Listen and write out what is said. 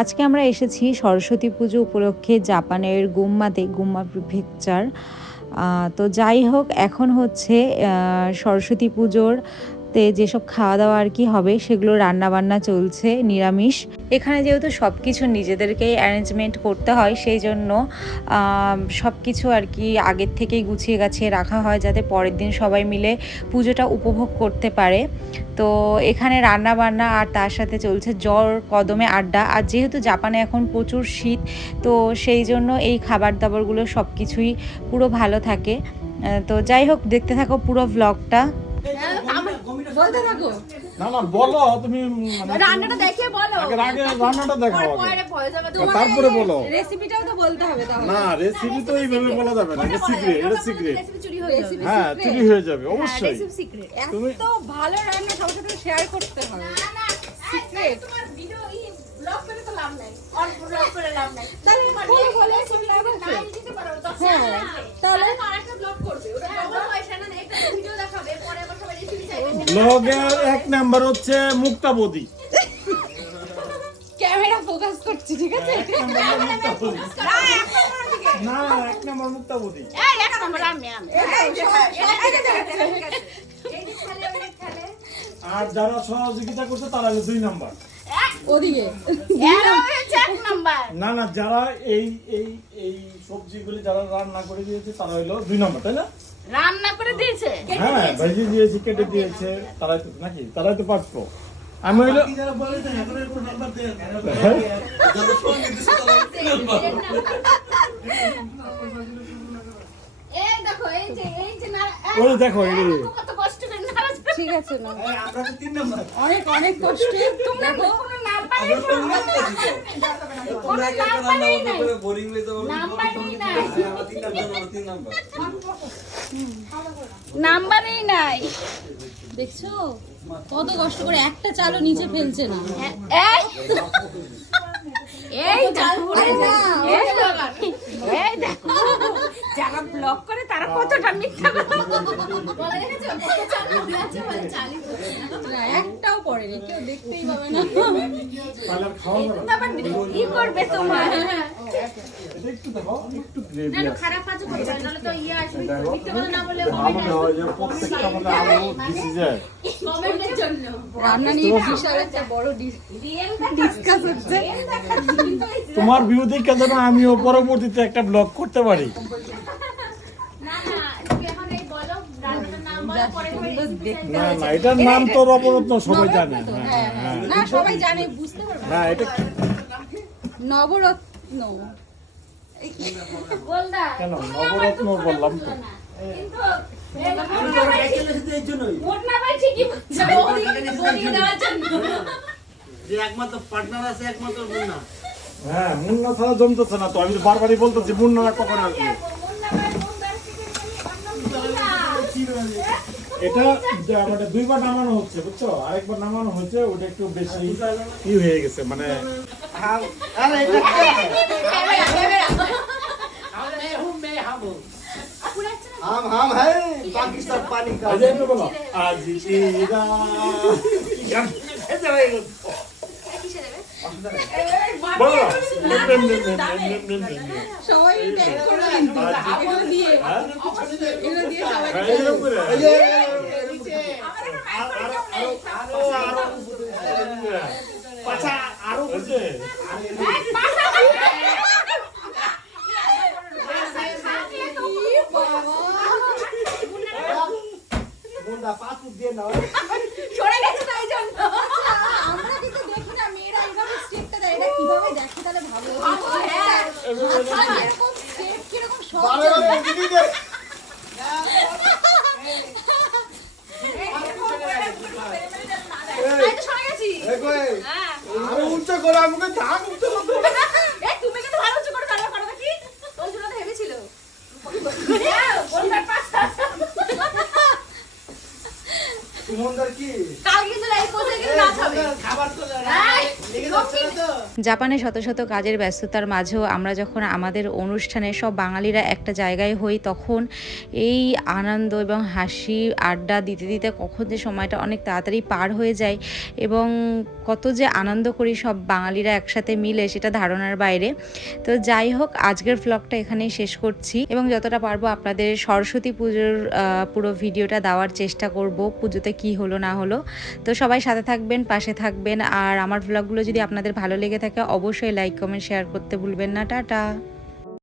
আজকে আমরা এসেছি সরস্বতী পুজো উপলক্ষে জাপানের গুম্মাতে গুম্মা প্রিফেকচার। তো যাই হোক, এখন হচ্ছে সরস্বতী পুজোর তে যেসব খাওয়া দাওয়া আর কি হবে সেগুলো রান্না বান্না চলছে, নিরামিষ। এখানে যেহেতু সব কিছু নিজেদেরকেই অ্যারেঞ্জমেন্ট করতে হয় সেই জন্য সব কিছু আর কি আগের থেকেই গুছিয়ে গাছিয়ে রাখা হয় যাতে পরের দিন সবাই মিলে পুজোটা উপভোগ করতে পারে। তো এখানে রান্না বান্না আর তার সাথে চলছে জ্বর, কদমে আড্ডা। আর যেহেতু জাপানে এখন প্রচুর শীত, তো সেই জন্য এই খাবার দাবারগুলো সব কিছুই পুরো ভালো থাকে। তো যাই হোক, দেখতে থাকো পুরো ব্লগটা বলতে থাকো। না না বলো তুমি মানে রান্নাটা দেখিয়ে বলো। আগে আগে রান্নাটা দেখাও পরে পরে যাবে। তারপরে বলো। রেসিপিটাও তো বলতে হবে তাহলে। না রেসিপি তো এইভাবে বলা যাবে না এটা সিক্রেট এটা সিক্রেট রেসিপি চুরি হয়ে যাবে। হ্যাঁ চুরি হয়ে যাবে অবশ্যই। রেসিপি সিক্রেট তুমি- এত ভালো রান্না সবার সাথে শেয়ার করতে হবে। সিক্রেট তোমার ভিডিও ই ব্লগ করে তো লাভ নাই। অন ব্লগ করে লাভ নাই। তাহলে বলে বলে রেসিপি না দিতে পারো তো হ্যাঁ, তাহলে তাহলে? আরেকটা ব্লগ করবে ওটা ডবল পয়সা না একটা ভিডিও দেখাবে পরে আবার সবাই এক নাম্বার হচ্ছে মুক্তাবতী ক্যামেরা ফোকাস করছি ঠিক আছে? এক নাম্বার মুক্তাবতী না এক নাম্বার মুক্তাবতী এই এক নম্বর আমি আমি। আর যারা সহযোগিতা করছে তারা হলো দুই নাম্বার। ওদিকে। এরা হচ্ছে এক নাম্বার। না না যারা এই এই এই সবজিগুলি যারা রান্না করে দিয়েছে তারা হলো দুই নাম্বার তাই না? রান্না করে দিয়েছে? হ্যাঁ ভেজে দিয়েছে কেটে দিয়েছে। তারাই তো নাকি? তারাই তো পাঁচশো আমি হইল দেখো এই যে এই যে না ওই দেখো এই যে। কত কষ্ট করে নারাজ করে ঠিক আছে না অনেক অনেক কষ্টে। দেখো। কোনো নাম্বারই নাই। দেখছ? কত কষ্ট করে একটা চালও নিচে ফেলছে না। এই এই দেখো আরে না, এই যারা করে তারা কতটা মিথ্যা কথা বলে। দেখেছ কত চাল ভুলে আছে বলে চালই করছে না। না, একটাও পড়েনি কেউ দেখতেই পাবে না। তাহলে আর খাওয়া যাবে না। তারপর ই করবে তোমার? এটা একটু দেখো একটু গ্রেভি না, না, আছে খারাপ কাজ করবে নাহলে তো ইয়ে আসবে মিথ্যে কথা না বললে আমাদের যে প্রত্যেকটা মানে আলু দিছি যে কমেন্টের জন্য। রান্না নিয়ে বিশাল একটা বড় রিয়েল ডিসকাস হচ্ছে। তোমার ভিউ দেখে আমিও পরবর্তীতে একটা ব্লগ করতে পারি না না তুমি এখন এই বলো সবাই সুন্দর দেখতে না না এটার নাম তো সবাই জানে হ্যাঁ হ্যাঁ। হ্যাঁ। না সবাই জানে বুঝতে পারবে। না এটা কি? নবরত্ন। কেন? নবরত্ন বললাম তো। কিন্তু একমাত্র পার্টনার আছে একমাত্র মুন্না। হ্যাঁ মুন্না ছাড়া জমতেছে না তো আমি তো বারবারই বলতেছি মুন্না কখন আসবে এটা মানে দুইবার নামানো হচ্ছে বুঝছ? আরেকবার নামানো হচ্ছে ওটা একটু বেশি ই হয়ে গেছে মানে হ্যাঁ পাকিস্তান পানি আর- আরো- পাতুর দিয়ে নাও সরে গেছে তাই জন্য। আমরা কিন্তু দেখি না মেয়েরা এইভাবে স্টেপটা দেয় এটা কীভাবে দেখে তাহলে ভালো হ্যাঁ আচ্ছা এরকম কীরকম হ্যাঁ আরও উচ্চ করে আমাকে ধান উঠতে হতো এই তুমি কিন্তু ভালো উঁচু করে কারও করো কি ওই জন্য তো ভেবেছিল হ্যাঁ, বলবার পাঁচটা। সুমনদার কি কালকে কিন্তু এই কোথায় কিন্তু নাচ হবে খাবার তো এই, জাপানে শত শত কাজের ব্যস্ততার মাঝেও আমরা যখন আমাদের অনুষ্ঠানে সব বাঙালিরা একটা জায়গায় হই তখন এই আনন্দ এবং হাসি আড্ডা দিতে দিতে কখন যে সময়টা অনেক তাড়াতাড়ি পার হয়ে যায় এবং কত যে আনন্দ করি সব বাঙালিরা একসাথে মিলে সেটা ধারণার বাইরে। তো যাই হোক আজকের ব্লগটা এখানেই শেষ করছি এবং যতটা পারব আপনাদের সরস্বতী পুজোর পুরো ভিডিওটা দেওয়ার চেষ্টা করব। পুজোতে কি হলো, না হলো। তো সবাই সাথে থাকবেন, পাশে থাকবেন। আর আমার ব্লগগুলো যদি আপনাদের ভালো লেগে থাকে, অবশ্যই লাইক কমেন্ট শেয়ার করতে ভুলবেন না। টাটা।